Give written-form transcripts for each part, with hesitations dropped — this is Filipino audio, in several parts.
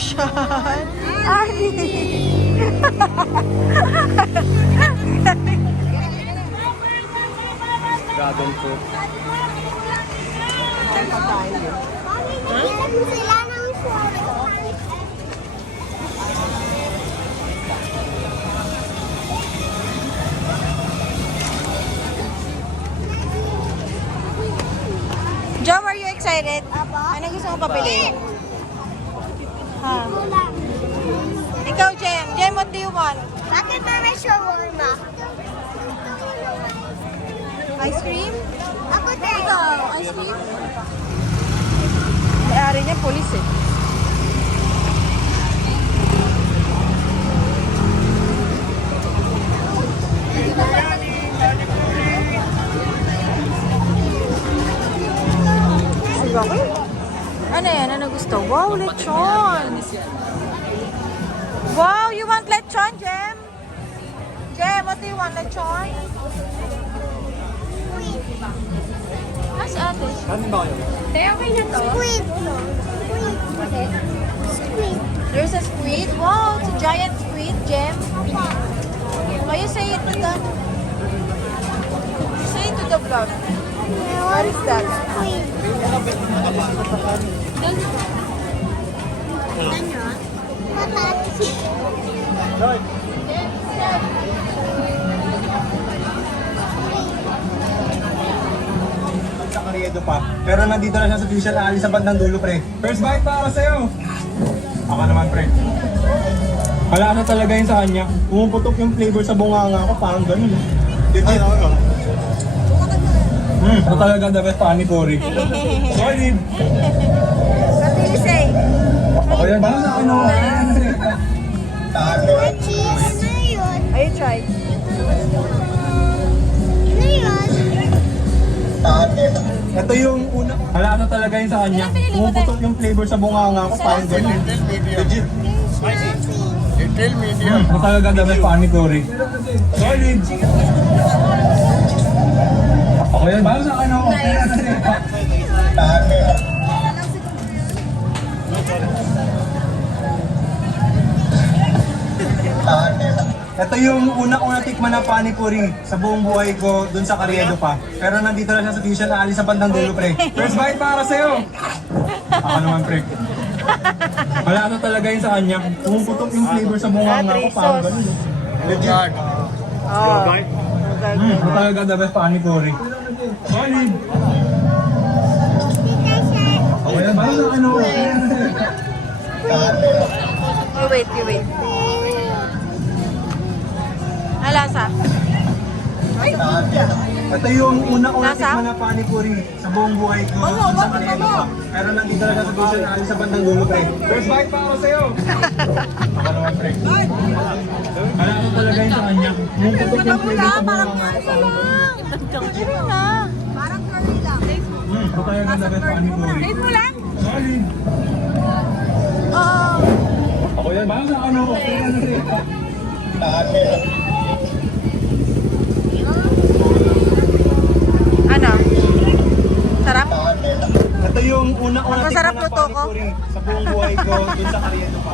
ocean. Arnie! Dragon fruit. Joe, are you excited? Ano gusto mong pabili? Ha? Ikaw, Jem. Jem, what do you want? Bakit ba may shawarma? Ice cream? Ako din. Ikaw, ice cream? May-ari niya, police eh. Ano yan? Ano gusto? Wow, lechon! Wow, you want lechon, Jem? Jem, what do you want? Lechon? Mas ate. Kanin ba kayo? Squid. Squid. There's a squid. Wow, it's a giant squid, Jem. Why you say it to the... Say it to the vlog. What is that? Squid. Ano? Patati. Sa Carriedo pa. Pero nandito na siya sa official alis sa bandang dulo, pre. First bite para sa'yo. Ako naman, pre. Wala na talaga yun sa kanya. Pumuputok yung flavor sa bunganga ko, parang ganun. Dito yun ako. Ito talaga the best panipuri. Solid. What do you say? Ako yan. Parang sa ano? With cheese. Ano yun? Are you try? Ano yun? Ito yung una. Wala na talaga yun sa kanya. Pumuputok yung flavor sa bunganga ko, parang ganun. Legit. Little medium. Ito talaga the best panipuri. Solid. Ako yan. Parang sa ano? Ito yung una-una tikman na panipuri sa buong buhay ko dun sa Carriedo pa. Pero nandito na siya sa official alis sa bandang dulo, pre. First bite para sa'yo! Ako naman, pre. Wala na talaga yun sa kanya. Pumuputok yung flavor sa bunganga ko, parang ganun. Legit. Oh. Ito talaga the best panipuri. Solid! Ako yan, parang sa ano? You wait, you wait. Alasa. Ito yung una-una Lasa? tikman na panipuri sa buong buhay ko dun sa Carriedo pa. Pero nandito na siya sa official alis sa bandang dulo, pre. First bite para sa'yo! Ako naman, pre. Wala na talaga yun sa kanya. Pumuputok yung flavor sa bunganga ko, parang ganun. Sige na. Parang curry lang. Ito talaga the best panipuri. Wait mo lang. Solid! Oh. Ako yan, parang sa ano? Ano? Sarap? Ito yung una-una Ang masarap tikman na luto ko. panipuri sa buong buhay ko dun sa Carriedo pa.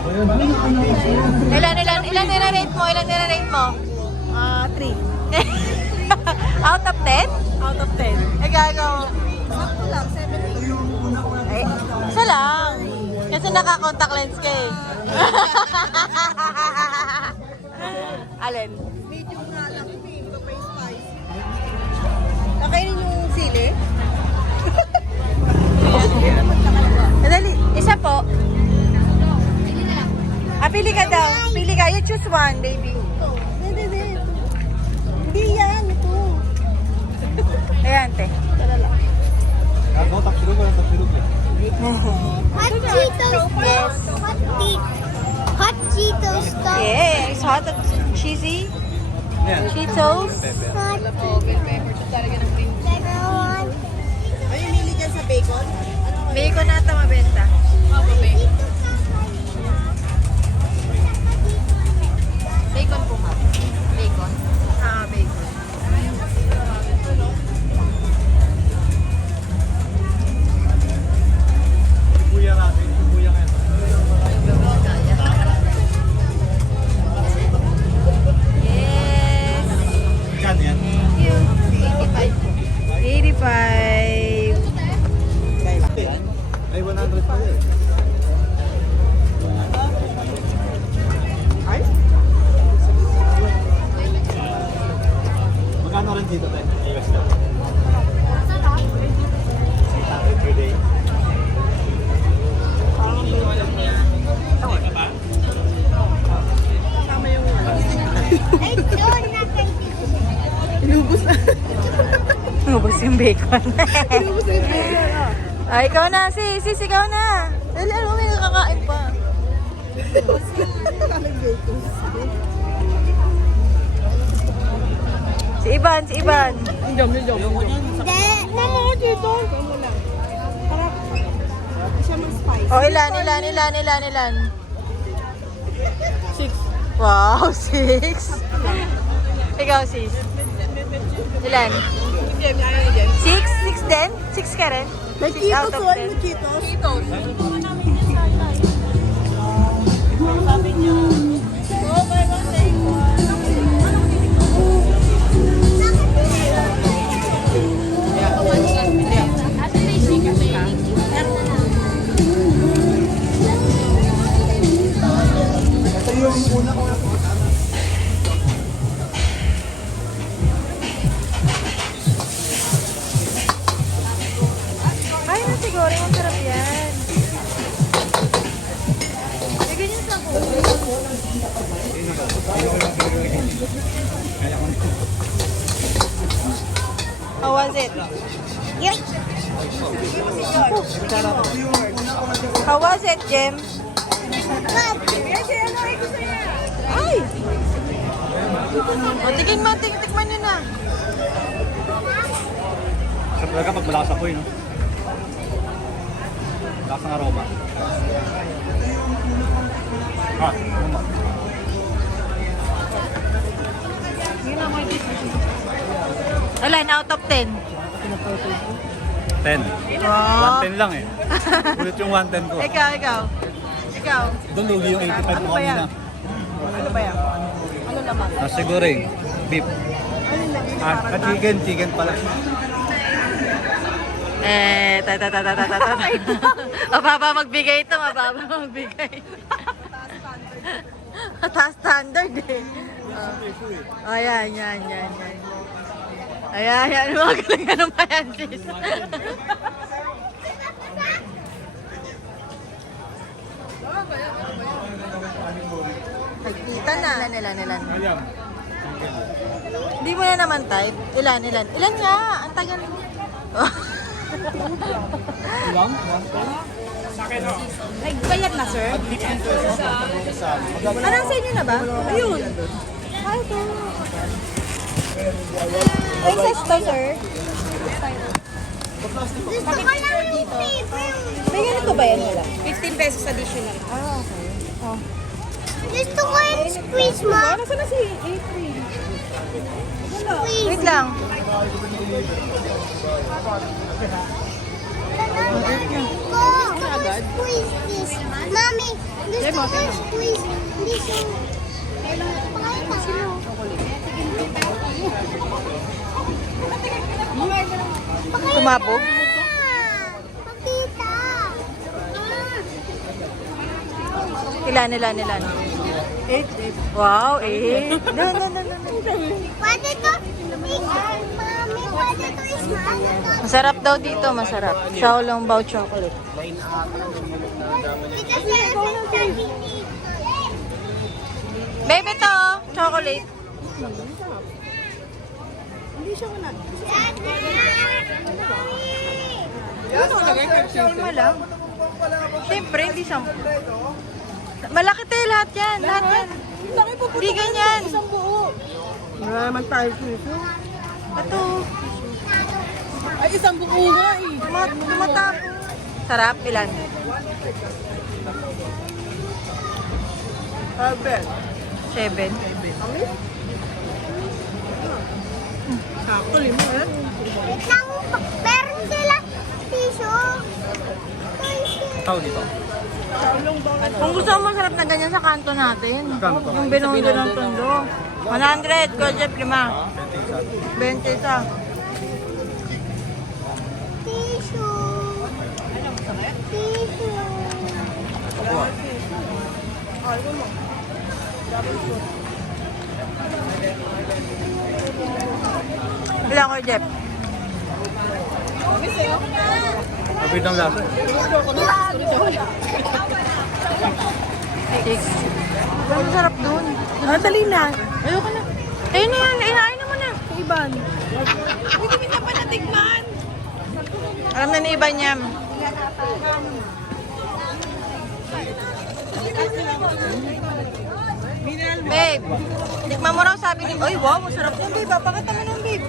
Ilan nire-rate mo? Ilan nire-rate mo? 3. Out of 10? Out of 10. Eh, gago. Sakto lang, 7. Eh, isa lang. Kasi naka-contact lens ka eh. Alin? Medium nga lang eh. Iba pa yung spice. Nakainin yung sili? Dali, isa po. Pili ka daw. Pili ka. You choose one, baby. Hindi yan. Ito. Ayan, te. Ako, tapsilog lang, tapsilog lang. Hot Cheetos. Yes. Hot Cheetos. Yes, hot and cheesy. Cheetos. Hot Cheetos. Bacon na ata mabenta. Bacon po nga. Bacon. Bacon. Kuya natin, kuya ngayon. Ay, 100 pala eh. Ay? Magkano rin dito tayo? US lang. Per day. Tama yung Ay, doon na kay inubos na. Ubus yung bacon. Inubos na yung pera. Ay, ikaw na, sis, ikaw na. Dali, ano, may nakakain pa. Si Ivan. Jom. Hindi. Mama ko dito. Ikaw muna. Para siya mag-spice. Oh, ilan? 6. Wow, 6. Ikaw, sis. Ilan? Hindi, ayaw niya dyan. 6 din? 6 ka rin? May 6 out Cheetos, of oh. 10. May Cheetos. Ito yung una ko na Ay, na siguro. Ang sarap yan. Bigyan niyo sa ako. How was it? Yay! How was it, Jem? Ay! O, tikman nyo na. Sarap talaga pag malakas ako no? Malakas ang aroma. Aroma. Ilan out of 10? 10. Wow. 110 lang eh. Ulit yung 110 ko. Ikaw. Doon lugi yung 85 ko Ano ba yan? kanina. Ano ba yan? Ano naman? Nasi goreng, beef. Chicken pala. Mababa magbigay ito, Mataas standard eh. Ayan. Ayan. Magaling ka naman yan, sis. Nagkita na. Ilan. Hindi mo na naman type. Ilan. Ilan nga? Ang tagal. Nagbayad na, sir? Parang sa inyo na ba? Ayun. Ay, ito. Ay, sa store, sir. Gusto ko lang yung paper. May ganito ba yan? Wala. 15 pesos additional. Ah, okay. Oh. Gusto ko yung squeeze mo. Nasaan na si April? Squeeze. Wait lang. Gusto ko squeeze this. Mami, gusto ko squeeze this. Pakita mo. Tumabog? Pakita. Ilan? 8. Wow, 8. No. Pwede to. Mami, pwede to ismano to. Masarap daw dito, masarap. Xiaolong Bao chocolate. Dito sa Baby to, chocolate. Hindi siya wala. Lima lang. Siyempre, hindi 10. Malaki tayo lahat yan. Laki po Hindi ganyan. isang buo. Wala naman tayo dito. Ito, Ay, isang buo nga eh. tumatapos. Sarap, ilan? Albert. 7. Sakto, 5 eh. Wait lang. Meron sila tissue. Tao dito. Kung gusto mo masarap na ganyan sa kanto natin. Magkano to? Yung binundo ng tundo. 100, Gold Jeff 5. 20 isa. Tissue. Tissue. Ano mo? Double fruit. Ilan ko, Jeff? Miss, eh. Kapit ang lasa. Six. Ang sarap dun. Ah, dali na. Ayoko na. Ayun na yan. Ayun naman na. Iban. Hindi kami na pa natikman. Alam na ni Iban yan. Babe, tikman mo raw sabi ni... Ay, wow, masarap yan, babe. Pakita mo lang, babe.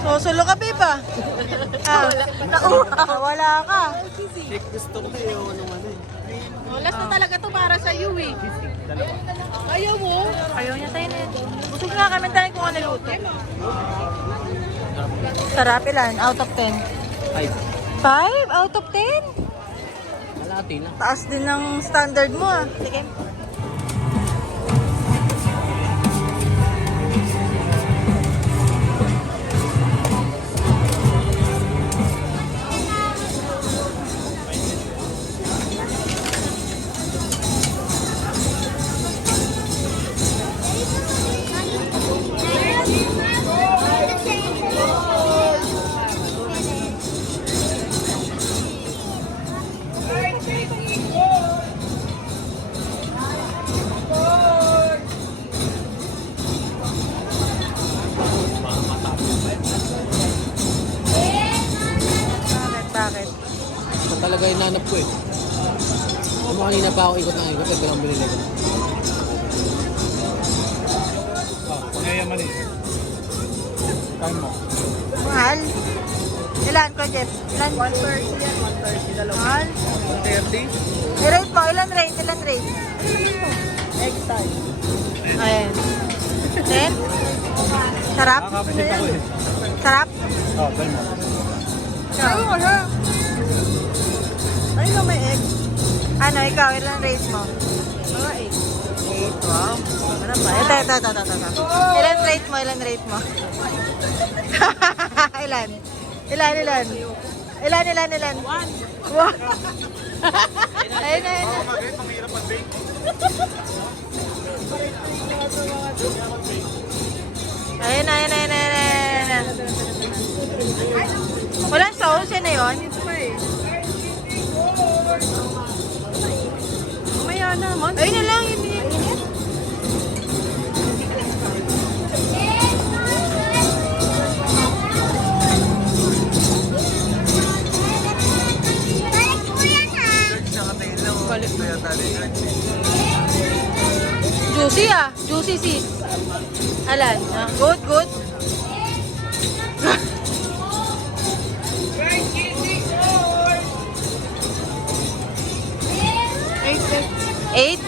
Susulo ka, babe, ah. Wala ka. Oh, last na talaga to para sa iyo, eh. Ayaw mo? Ayaw niya tayo na yan. Busog nga kami tayo kung ano luto. Sarap ilan? Out of 10? 5 out of 10? Malati na. Taas din ng standard mo, ah. Sige. Bakit? Ito talaga yung nanap ko eh. Ano mo kanina pa ako ikot ng ikot, ito lang binili ko. Pangayaman eh. Kain mo. Mahal? Ilan ko, Jeff? Ilan? 130 yan. 130 dalawa. Mahal? 30? I-rate mo. Ilan rate? Ilan rate? Egg time. Ayan. 10? Sarap? Nakakapisit ako eh. Sarap? Oh, kain mo. Ayun ko siya. Ayun na may egg. Ano, ikaw? Ilan rate mo? Mga egg. 8. Wow. Ano ba? Ito. Ilan rate mo? Ilan rate mo? Ilan? Ilan? 1. Wow. Ayun na. Ayun na. Walang sauce, yun na yun. Ito pa eh. Mamaya naman. Ayun na lang, yun. Juicy ah. Juicy sis. Alan. Good.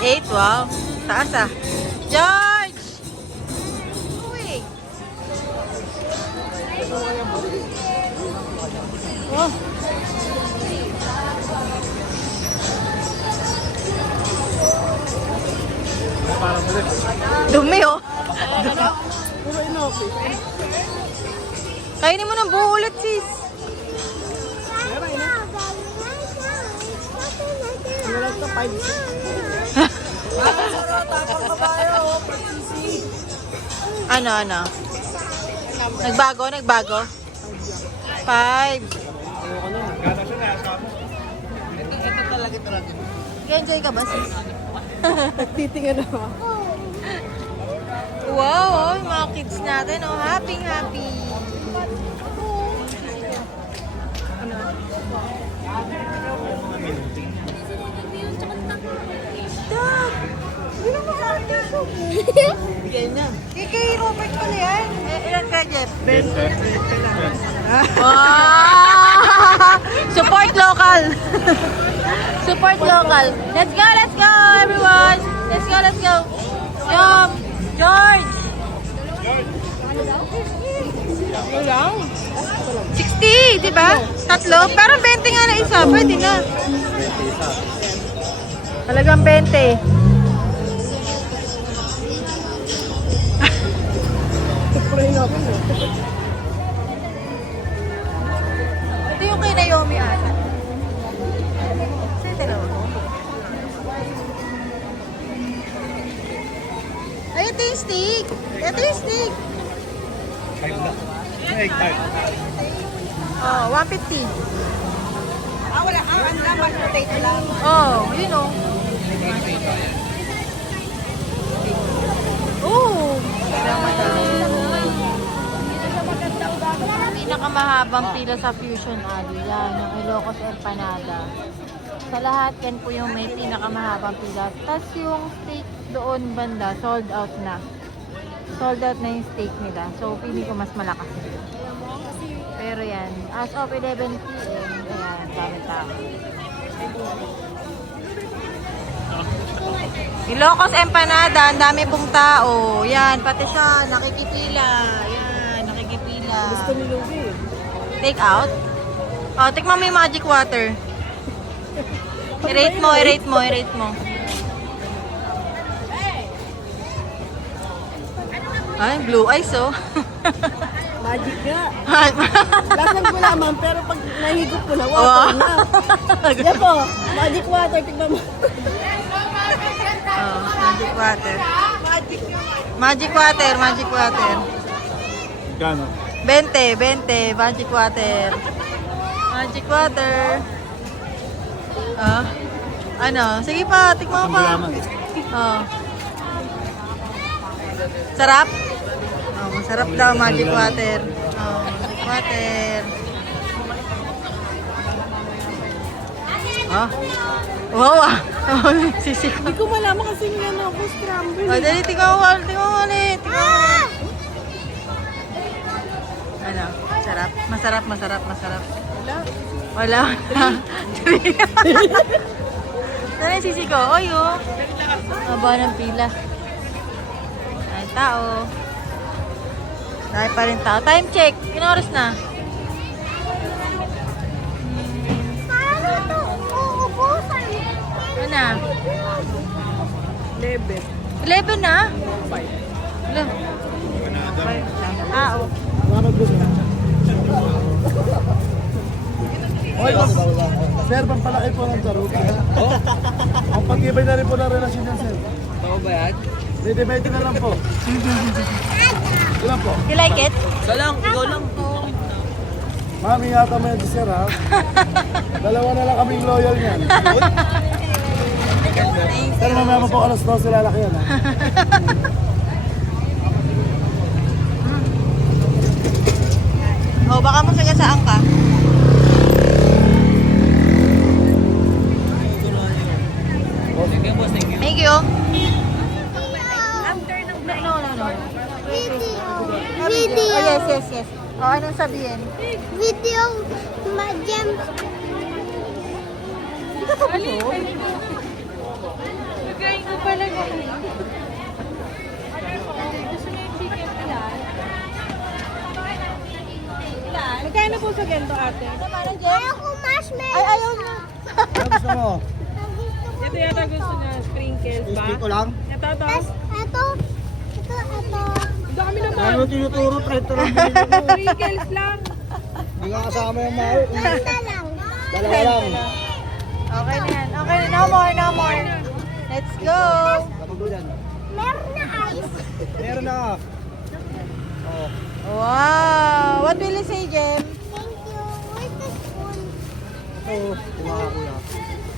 Eight. Wow. Taas ah. George! Uy. Oh. Dumi oh. Puro inopi. Kainin mo ng buo ulit sis. Ano lang ito? 5. Ano? Nagbago? 5. Ito talaga. Enjoy ka ba sis? Nagtitingin ako. Wow, oh, yung mga kids natin, oh, happy. Stop! Hindi na makakita. Bigay na. Kay Robert pala yan. Ilan ka, Jeff? 20. Wow! Support local. Support local. Let's go, everyone. Let's go. Jump. George. Wala. 60, di ba? Tatlo. Pero 20 nga na isa. Pwede na. Talagang 20. Puro inopi mo. Ito yung kay Naomi ata. Saan dalawa? ito yung steak. Ito yung steak. Egg tart. Oh, 150. Wala. Ano lang, mashed potato lang. Oh, yun oh. Oh. Pinakamahabang pila sa Fusion Alley. Yan, yung Ilocos Empanada. Sa lahat, yan po yung may pinakamahabang pila. Tapos yung steak doon banda, sold out na. Sold out na yung steak nila. So, pili ko mas malakas. Pero yan, as of 11 p.m. Ayan, dami tao. Ilocos Empanada, ang dami pong tao. Yan, pati siya, nakikipila. Yan, nakikipila. Gusto ni Luby. Take out? Oh, tikman mo yung magic water. I-rate mo, i-rate mo, i-rate mo. Ay, blue eyes oh. Magic nga. Lasang ko naman, pero pag nahigop ko na, Wow. water na. Yan po, magic water, tignan mo. Oh, magic water. Magic water, magic water. Gano? 20, magic water. Magic water. Ah, ano? Sige pa, tikman mo pa. Oh. Sarap? Oh, masarap daw magic water. Oh, magic water. Oh. Wow ah. Oh, sisik. Hindi ko malaman kasi nga na ako scramble. Oh, dali, tingnan mo ulit. Tingnan mo ulit. Tingnan mo ulit. Ano? Sarap? Masarap, masarap, masarap. Wala. Saan yung sisi ko? Oy, oh. Haba ng pila. Ay, tao. Dahil pa rin tao. Time check. Kinoras na. Paano ito uubusan? Ano na? 11. 11 na? 5. Ah, oh. Oy, sir, pampalaki po ng Charuca. Ang pag-ibay na rin po ng relasyon yan, sir. Tao ba yan? Dede-bede na lang po. Ilan po? You like it? Ikaw lang, ikaw lang. Mami, yata mo yan si sir, ha? Dalawa na lang kaming loyal niyan. Sir, mamaya mo po alas 12 lalaki yan, ha? Oh, baka masagasaan ka. Thank you, boss. Thank you. Thank you. No. Video. Oh, yes. Oh, anong sabihin? Video. Madam. Magkano po sa ganito, ate? Ako marshmallow. Ay, ayaw na. Ano gusto mo? Ito yata gusto niya, sprinkles ba? Gusto ko lang. Ito. Ito. Ito kami naman. Ano tinuturo? Ito lang binili ko. Sprinkles lang. Hindi nga kasama yung mahal. Basta lang. Dalawa lang. Okay na yan. Okay na. No more. Let's go. Kapagulan. Meron na ice. Meron na. Oh. Wow. What will you say, Jem? Thank you. Where's the spoon? Ito, kumaha kuya.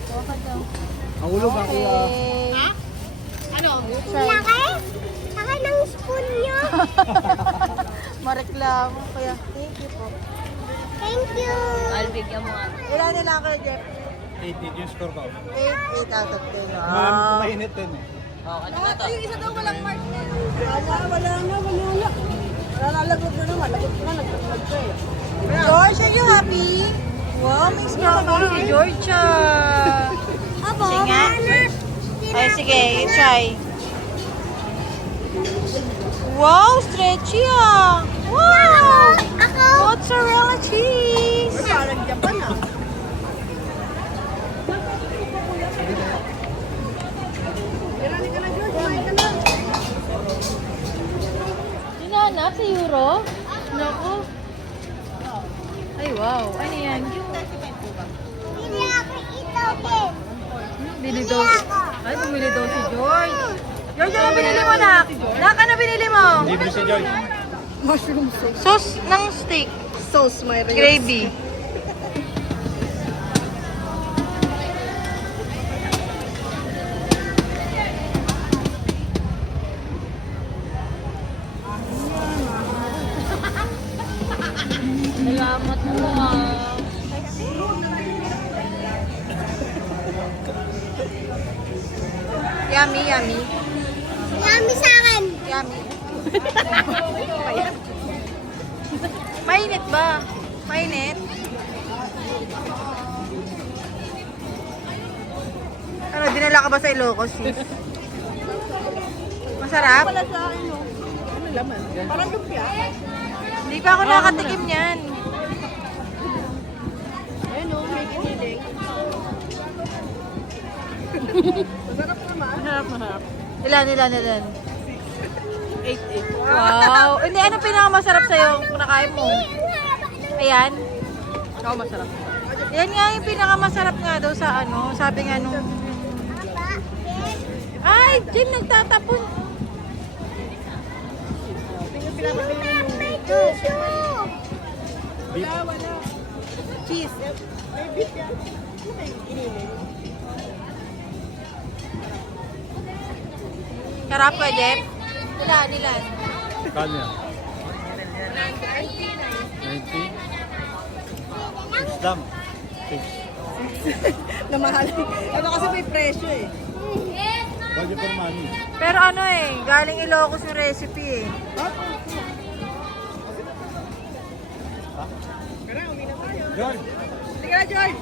Okay daw. Ang ulo ba kuya? Okay. Laki? Laki ng spoon niyo. Mareklamo. Kaya, thank you po. Thank you. Ilan nila ako, Jeff? 8 yung score ko. 8 out of 10. Mainit din eh. Wala. Nalalagot na naman. Lagot na, nagtaglag ka eh. George, are you happy? Wow, may strawberry. Georgia. Abo, Sige nga. Ay, sige, you try. Wow, stretchy ah. Wow! Ako. Mozzarella cheese. Parang Japan ah. Marami ka na, George. Kumain ka na. Sinanap sa Euro? Naku. Ay, wow. Ano yan? Hindi ako ito din. Bili daw. Ay, bumili daw si George. George, ano binili mo na? Nak, ano binili mo? Libre si Joy. Mushroom sauce. Sauce ng steak. Sauce, may rin. Gravy. Salamat po ah. Yummy, yummy. Yummy sa akin. Yummy. Mainit ba? Mainit? Ano, dinala ka ba sa Ilocos, sis? Masarap? Wala sa akin, no? Ano laman? Parang lumpia. Hindi pa ako nakatikim niyan. Ayun, no? May kinilig. Masarap naman. Masarap. Ilan? 8-8. Wow! Hindi, ano pinakamasarap sa'yo kung nakain mo? Ayan. Oo, masarap. Yan nga yung pinakamasarap nga daw sa ano. Sabi nga nung... Ay! Jim, nagtatapon. May tissue. Wala. Cheese. May beef yan. Ano ba yung kinilig? Sarap ka, Jeff? Ilan? Kano yan? 90? Islam. Namahal. Ano kasi may presyo eh. Budget for money. Pero ano eh, galing Ilocos yung recipe eh. George! Sige na, George!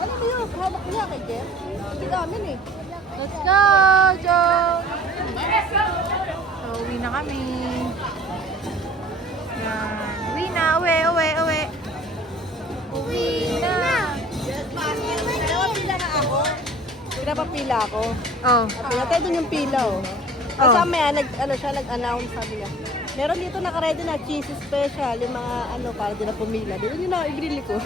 Ano ba yun? Hawak niya kay Jeff? Hindi namin eh. Let's go, Joe! So, uwi na kami. Yan. Uwi na, uwi. Uwi na. Pinapapila na ako. Pinapapila ako. Oh. Pinatay doon yung pila oh. Kasama yan, nag-announce sabi niya. Meron dito nakaredy na cheese special, yung mga ano, para din na pumila. Dito yun na, ibili ko.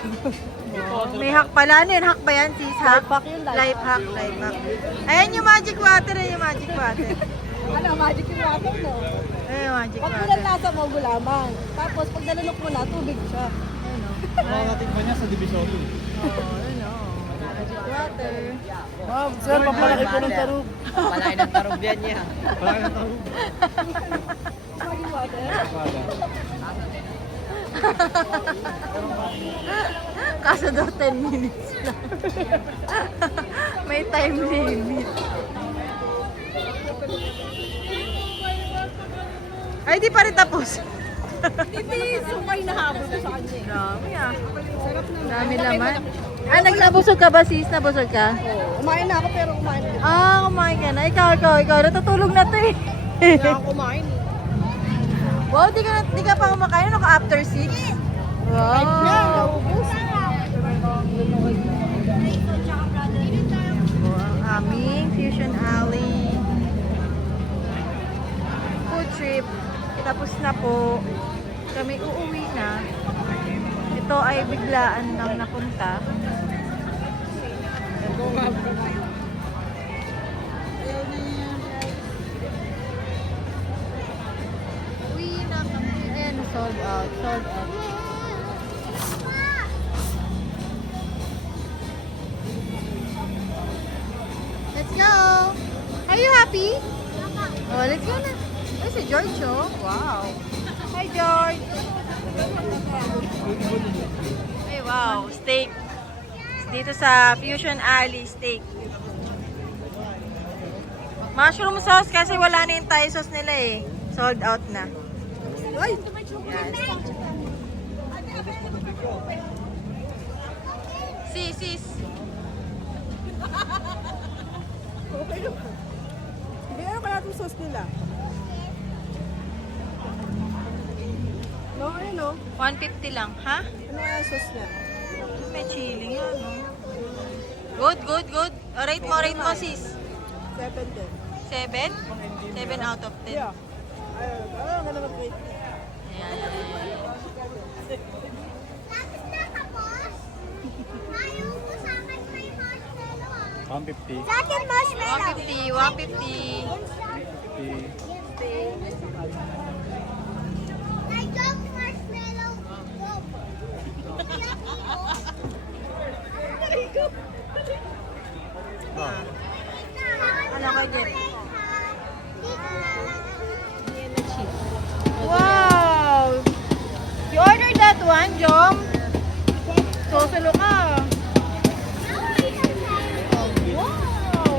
May hack pala. Ano yun? Hack ba yan? Sis hack? Life hack yun, Life hack. Ayan yung magic water. Ano, magic yung water, no? Ayan yung magic Pag water. kulang lasa mo, gulaman. Tapos, pag nalunok mo na, tubig siya. Mga natikman niya sa Divisorio. Magic water. Ma'am, sir, pampalaki po ng tarug. Palaki ng tarog yan niya. Wala na tarug. Magic water. Kaso daw 10 minutes lang. May time limit. Ay, di pa rin tapos. Hindi, sumay na habol ko sa kanya eh. Dami ah. Sarap na. Dami laman. Ah, nagbusog ka ba sis? Nabusog ka? Kumain na ako, pero kumain na. Ah, kumain ka na. Ikaw. Natutulog na to eh. Hindi ako kumain eh. Wow, di ka pa kumakain. Ano ka after 6? Wow. Naubos. Ang aming Fusion Alley. Food trip. Tapos na po. Kami uuwi na. Ito ay biglaan lang napunta. Uwi na kami. Ayan, sold out. Let's go! Are you happy? Oh, let's go na. Ay, si George, oh. Wow. Hi, George. Ay, wow. Steak. Dito sa Fusion Alley, steak. Mushroom sauce kasi wala na yung Thai sauce nila eh. Sold out na. Ay! Yan. Sis. Okay naman. Hindi ano kaya itong sauce nila? No, ayun no? 150 lang, ha? Ano kaya sauce niya? May chili nga, no? Good. Rate mo, sis. 7 din. 7? 7 out of 10. Yeah. Ayun, ganun ang rate. Ayan. Tapos na tapos. Ayaw ko sa akin may marshmallow ah. 150. Sa akin marshmallow. 150, 150. I love marshmallow. Ano kay Jen? Wow! You ordered that one, Jom? Susulo ka. Wow!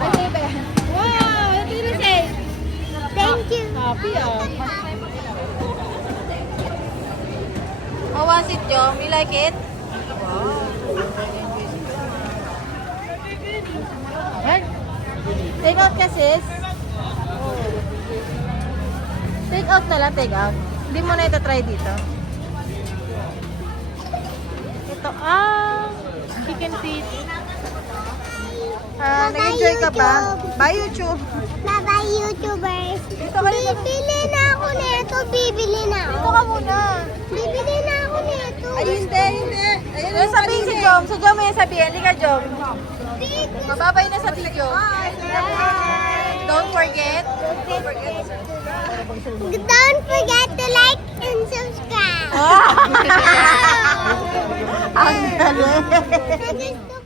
What did you say? Thank you. Happy How was it, Jom? You like it? Wow. Take out ka, sis. Take out na lang, take out. Hindi mo na ito try dito. Ito, chicken feet. Nag-enjoy ka ba? Bye, YouTube. Bye-bye, YouTubers. Dito ka rin. Bibili na ako nito. Bibili na ako. Dito ka muna. Bibili na ako nito. Ay, hindi. Ano sabihin si Jom? Si Jom may sabihin. Halika, Jom. Mababay na sa video. Don't forget. Don't forget to like and subscribe. Ang galing. Gusto